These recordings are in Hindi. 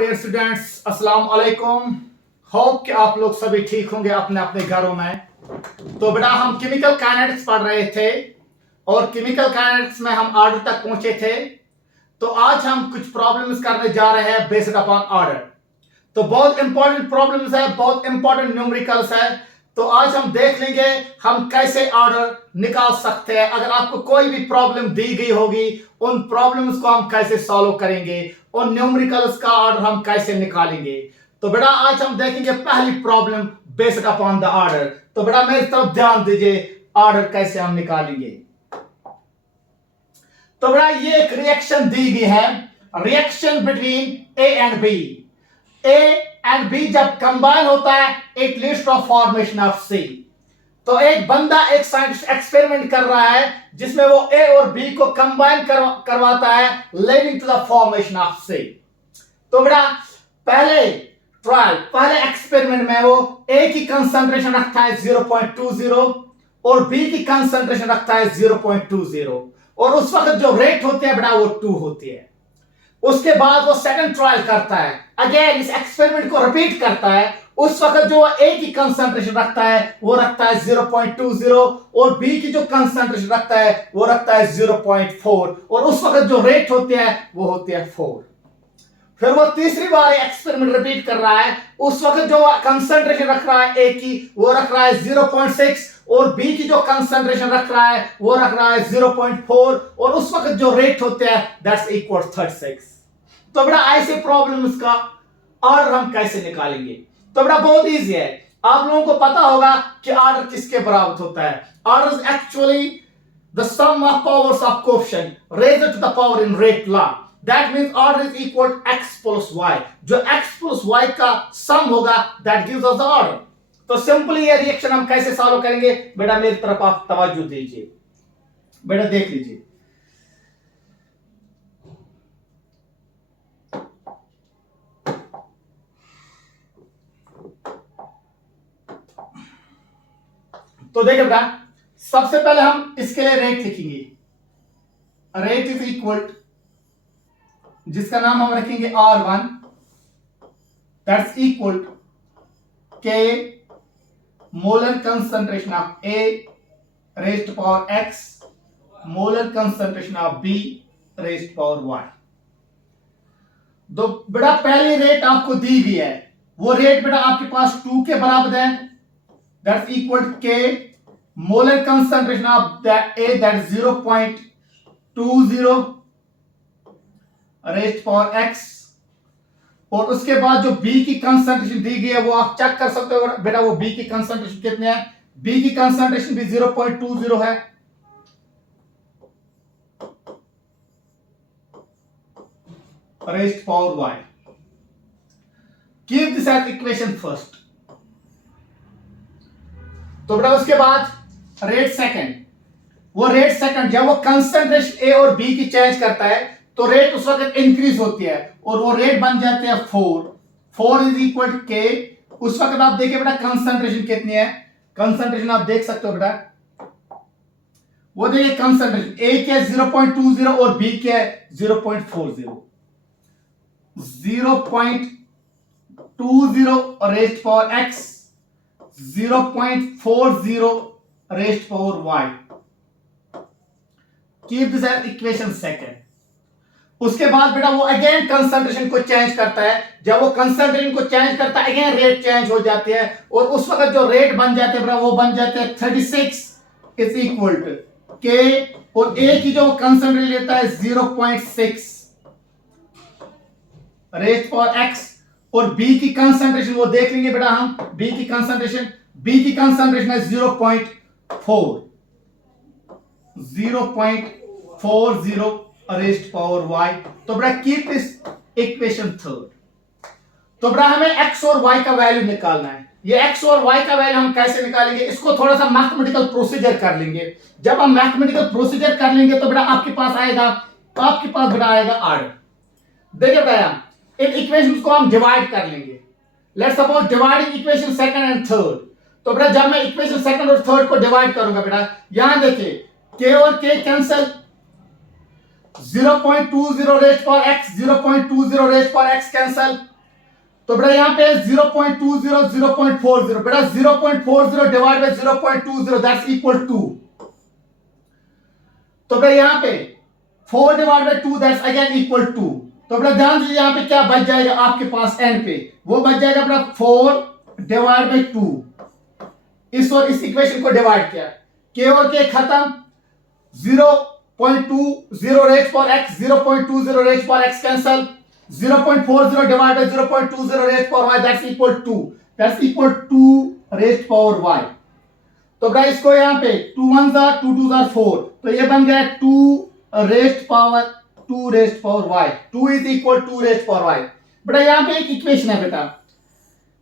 डियर स्टूडेंट्स, अस्सलाम वालेकुम। होप कि आप लोग सभी ठीक होंगे अपने अपने घरों में। तो बेटा हम केमिकल काइनेटिक्स पढ़ रहे थे और केमिकल काइनेटिक्स में हम ऑर्डर तक पहुंचे थे। तो आज हम कुछ प्रॉब्लम्स करने जा रहे हैं बेस्ड अपॉन ऑर्डर। तो बहुत इंपॉर्टेंट प्रॉब्लम्स है, बहुत इंपॉर्टेंट न्यूमेरिकल्स है। तो आज हम देख लेंगे हम कैसे ऑर्डर निकाल सकते हैं। अगर आपको कोई भी प्रॉब्लम दी गई होगी, उन प्रॉब्लम्स को हम कैसे सॉल्व करेंगे, उन न्यूमेरिकल्स का ऑर्डर हम कैसे निकालेंगे। तो बेटा आज हम देखेंगे पहली problem based upon the order. तो बेटा मेरी तरफ ध्यान दीजिए, ऑर्डर कैसे हम निकालेंगे। तो बेटा ये एक रिएक्शन दी गई है, reaction between A and B. A and B जब कंबाइन होता है it leads to formation of C. तो एक बंदा एक साइंटिस्ट एक्सपेरिमेंट कर रहा है जिसमें वो ए और बी को कंबाइन करवाता है, leading to the formation of C. तो बेटा पहले एक्सपेरिमेंट में वो ए की कंसंट्रेशन रखता है 0.20 और बी की कंसंट्रेशन रखता है 0.20 और उस वक्त जो रेट होती है बेटा वो 2 होती है। उसके बाद वो सेकंड ट्रायल करता है, अगेन इस एक्सपेरिमेंट को रिपीट करता है। उस वक्त जो ए की कंसंट्रेशन रखता है वो रखता है 0.20 और बी की जो कंसंट्रेशन रखता है वो रखता है 0.4 और उस वक्त जो रेट होती है वो होती है 4। फिर वो तीसरी बार एक्सपेरिमेंट रिपीट कर रहा है। उस वक्त जो कंसंट्रेशन रख रहा है ए की वो रख रहा है 0.6 और बी की जो कंसंट्रेशन रख रहा है वो रख रहा है 0.4 और उस वक्त जो रेट होते हैं दैट्स इक्वल 36। तो बेटा ऐसे प्रॉब्लम्स का ऑर्डर हम कैसे निकालेंगे। तो बेटा बहुत इजी है, आप लोगों को पता होगा कि ऑर्डर किसके बराबर होता है। Order is actually the sum of powers of coefficient raised to the power in rate law. That means order is equal x plus y। जो x प्लस y का सम होगा that gives us the order. तो सिंपली ये रिएक्शन हम कैसे सॉल्व करेंगे, बेटा मेरी तरफ आप तवज्जो दीजिए, बेटा देख लीजिए। तो देखिए बेटा सबसे पहले हम इसके लिए रेट लिखेंगे। रेट इज इक्वल जिसका नाम हम रखेंगे R1 दैट्स इक्वल के molar concentration of A raised to power X molar concentration of B raised to power Y। तो बेटा पहली रेट आपको दी गई है, वो रेट बेटा आपके पास 2 के बराबर है दैट्स इक्वल के molar concentration of that A that 0.20 raised power x और उसके बाद जो B की कंसंट्रेशन दी गई है वो आप चेक कर सकते हो बेटा। वो B की कंसंट्रेशन कितनी है, B की कंसंट्रेशन भी 0.20 है। Raised power y। Keep this as equation first. तो बेटा उसके बाद रेट सेकंड, वो रेट सेकंड जब वो कंसंट्रेशन A और B की चेंज करता है तो रेट उस वक्त इंक्रीज होती है और वो रेट बन जाते हैं 4 इज इक्वल के। उस वक्त आप देखिए बेटा कंसंट्रेशन कितनी है, कंसंट्रेशन आप देख सकते हो बेटा, वो देखिए कंसंट्रेशन A के 0.20 और B के 0.40। 0.20 raised power x 0.40 raised power y। Keep this as equation second. उसके बाद बेटा वो अगेन कंसंट्रेशन को चेंज करता है, जब वो कंसंट्रेशन को चेंज करता है अगेन रेट चेंज हो जाती है और उस वक्त जो रेट बन जाते हैं बेटा वो बन जाते हैं 36 इज इक्वल टू के और A की जो कंसंट्रेशन लेता है 0.6 रेज्ड पावर x और B की कंसंट्रेशन वो देख लेंगे बेटा हम। B की कंसंट्रेशन है 0.40 रेज्ड पावर y। तो बेटा कीप दिस इक्वेशन थर्ड। तो बेटा हमें x और y का वैल्यू निकालना है। ये x और y का वैल्यू हम कैसे निकालेंगे, इसको थोड़ा सा मैथमेटिकल प्रोसीजर कर लेंगे। जब हम मैथमेटिकल प्रोसीजर कर लेंगे तो बेटा आपके पास बेटा आएगा ऑर्डर। देखिए बेटा इन इक्वेशंस को हम डिवाइड कर लेंगे। Let's suppose dividing equation second and third. तो बेटा जब मैं इक्वेशन सेकंड और थर्ड को डिवाइड करूंगा बेटा यहां देखिए k और k cancel 0.20 rest power x, 0.20 rest power x cancel. तो बेटा यहाँ पे 0.20 0.40, बेटा 0.40 divide by 0.20 that's equal to, तो बेटा यहाँ पे 4 divide by 2 that's again equal to. तो बेटा ध्यान दीजिए यहाँ पे क्या बच जाएगा आपके पास एंड पे, वो बच जाएगा बेटा 4 डिवाइड बाय 2। इस और इस इक्वेशन को डिवाइड किया, के और के खत्म, 0.20 rest power x, 0.20 rest power x cancel, 0.40 divide by 0.20 rest power y that's equal to raised power y। तो बेटा इसको यहाँ पे 2 1 2 2 4, तो ये बन गया 2 raised power y, 2 is equal to raised power y। बेटा यहाँ पे एक इक्वेशन है बेटा,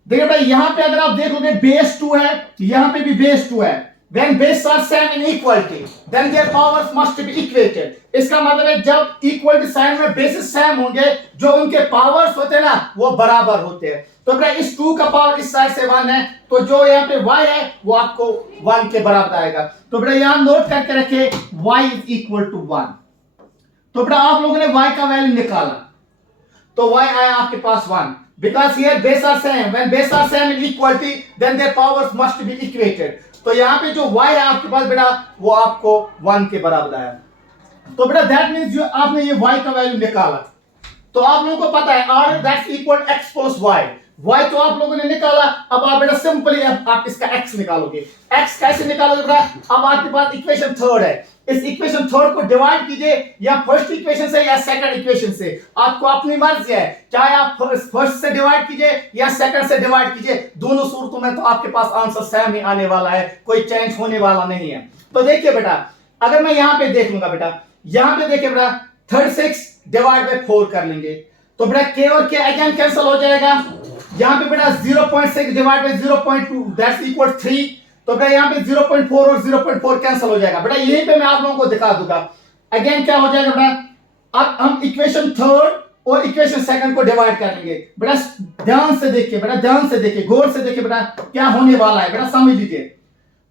देखिए बेटा यहाँ पे अगर आप देखोगे बेस 2 है, यहाँ पे भी बेस 2 है। When bases are same in equality, then their powers must be equated। इसका मतलब है जब इक्वलिटी साइन में बेसिस सेम होंगे, जो उनके पावर्स होते हैं ना वो बराबर होते हैं। तो बेटा इस 2 का पावर इस साइड से 1 है, तो जो यहाँ पे y है वो आपको 1 के बराबर आएगा। तो बेटा यहाँ नोट करके रखे y इज इक्वल टू 1। तो बेटा आप लोगों ने y का वैल्यू निकाला, तो y आया आपके पास 1, because here bases are same, when bases are same in equality then their powers must be equated। तो यहाँ पे जो y है आपके पास बेटा वो आपको 1 के बराबर आया। तो बेटा दैट मींस जो आपने ये y का वैल्यू निकाला, तो आप लोगों को पता है r that's equal x plus y तो आप लोगों ने निकाला। अब आप बेटा सिंपली आप इसका x निकालोगे। x कैसे निकालोगे बेटा, अब आपके पास इक्वेशन थर्ड है, इस इक्वेशन थर्ड को डिवाइड कीजिए या फर्स्ट इक्वेशन से या सेकंड इक्वेशन से, आपको अपनी मर्जी है, चाहे आप फर्स्ट से डिवाइड कीजिए या सेकंड से डिवाइड कीजिए, दोनों सूरतों में तो आपके पास आंसर सेम ही आने वाला है, कोई चेंज होने वाला नहीं है। तो देखिए बेटा अगर मैं यहाँ पे देख लूंगा बेटा, यहाँ पे देखिए बेटा 36 डिवाइड बाय 4 कर लेंगे, तो बेटा k और k अगेन कैंसिल हो जाएगा। यहाँ पे बेटा 0.6 डिवाइड बाय 0.2 दैट्स इक्वल 3, तो बेटा यहाँ पे 0.4 और 0.4 कैंसिल हो जाएगा। बेटा यहीं पे मैं आप लोगों को दिखा दूंगा अगेन क्या हो जाएगा बेटा। अब हम इक्वेशन थर्ड और इक्वेशन सेकंड को डिवाइड करेंगे। बेटा ध्यान से देखिए, बेटा ध्यान से देखिए, गौर से देखिए बेटा क्या होने वाला है, बेटा समझ लीजिए।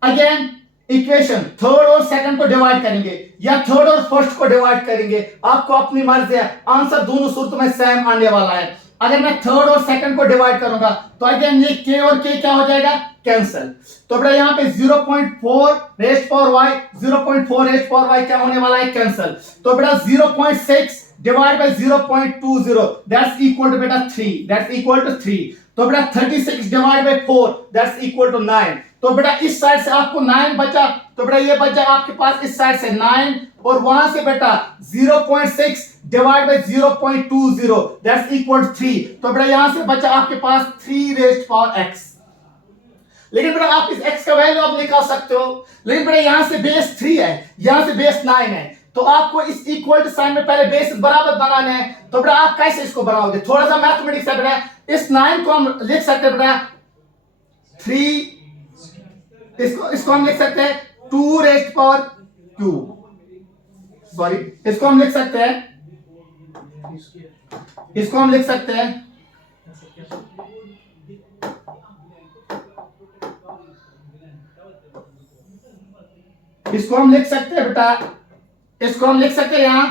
अगेन इक्वेशन थर्ड और सेकंड को डिवाइड करेंगे या थर्ड और फर्स्ट को डिवाइड करेंगे, आपको अपनी मर्जी है, आंसर दोनों सूरतों में सेम आने वाला है। अगर मैं थर्ड और सेकंड को डिवाइड करूंगा तो अगेन ये k और k क्या हो जाएगा, कैंसिल। तो बेटा यहाँ पे 0.4 raised power y, 0.4 raised power y क्या होने वाला है, कैंसिल। तो बेटा 0.6 divide by 0.20 that's equal to बेटा 3, दैट्स इक्वल टू 3। तो बेटा 36 divide by 4 that's equal to 9। तो बेटा इस साइड से आपको 9 बचा, तो बेटा ये बचा आपके पास इस साइड से 9 और वहां से बेटा 0.6 divide by 0.20 that's equal to 3। तो बेटा यहां से बचा आपके पास 3 रेस्ट पावर x। लेकिन बेटा आप इस x का वैल्यू आप निकाल सकते हो, लेकिन बेटा यहां से बेस 3 है, यहां से बेस 9 है, तो आपको इस इक्वल टू साइन में पहले बेस बराबर बनाना है। तो बेटा आप कैसे इसको बनाओगे, थोड़ा सा मैथमेटिक्स है बेटा। इस 9 को हम लिख सकते हैं बेटा 3, इसको हम लिख सकते हैं 2 रेस्ट पावर q, सॉरी इसको हम लिख सकते हैं, इसको हम लिख सकते हैं इसको हम लिख सकते हैं बेटा, इसको हम लिख सकते हैं यहां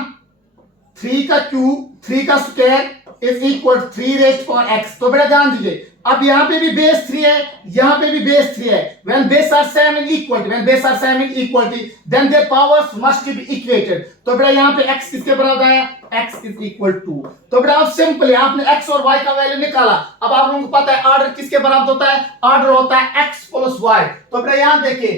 3 का q, 3 का square is equal 3 rest power x। तो बेटा ध्यान दीजिए अब यहां पे भी बेस 3 है, यहां पे भी बेस 3 है। when bases are same in equality, when bases are same in equality then their powers must be equated। तो बेटा यहां पे x किसके बराबर आया, x is equal to। तो बेटा अब सिंपली आपने x और y का वैल्यू निकाला। अब आप लोगों को पता है ऑर्डर किसके बराबर होता है, ऑर्डर होता है x प्लस y। तो बेटा यहां देखिए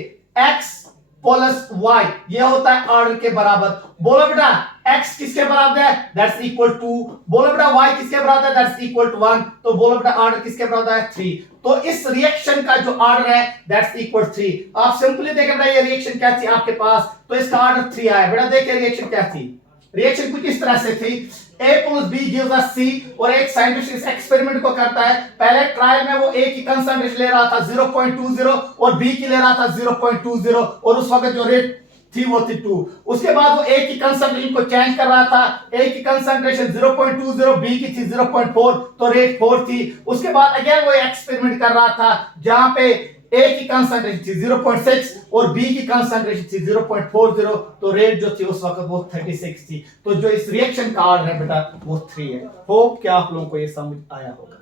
x प्लस y ये होता है ऑर्डर के बराबर। बोलो बेटा x किसके बराबर है, दैट्स इक्वल टू। बोलो बेटा y किसके बराबर है, दैट्स इक्वल टू 1। तो बोलो बेटा ऑर्डर किसके बराबर है, 3। तो इस रिएक्शन का जो ऑर्डर है दैट्स इक्वल 3। आप सिंपली देखें बेटा ये रिएक्शन क्या थी आपके पास, तो इसका ऑर्डर 3 आया। बेटा देखिए रिएक्शन क्या थी, रिएक्शन कुछ इस तरह से थी, A plus B gives us C। और एक साइंटिस्ट इस एक्सपेरिमेंट को करता है, पहले ट्रायल में वो A की कंसंट्रेशन ले रहा था 0.20 और B की ले रहा था 0.20 और उस वक्त जो रेट थी वो थी 2। उसके बाद वो A की कंसंट्रेशन को चेंज कर रहा था, A की कंसंट्रेशन 0.20, B की थी 0.4 तो रेट 4 थी। उसके बाद अगेन वो एक्सपेरिमेंट कर रहा था जहां पे ए की कंसंट्रेशन थी 0.6 और बी की कंसंट्रेशन थी 0.40, तो रेट जो थी उस वक्त वो 36 थी। तो जो इस रिएक्शन का ऑर्डर है बेटा वो 3 है। होप कि आप लोगों को ये समझ आया होगा।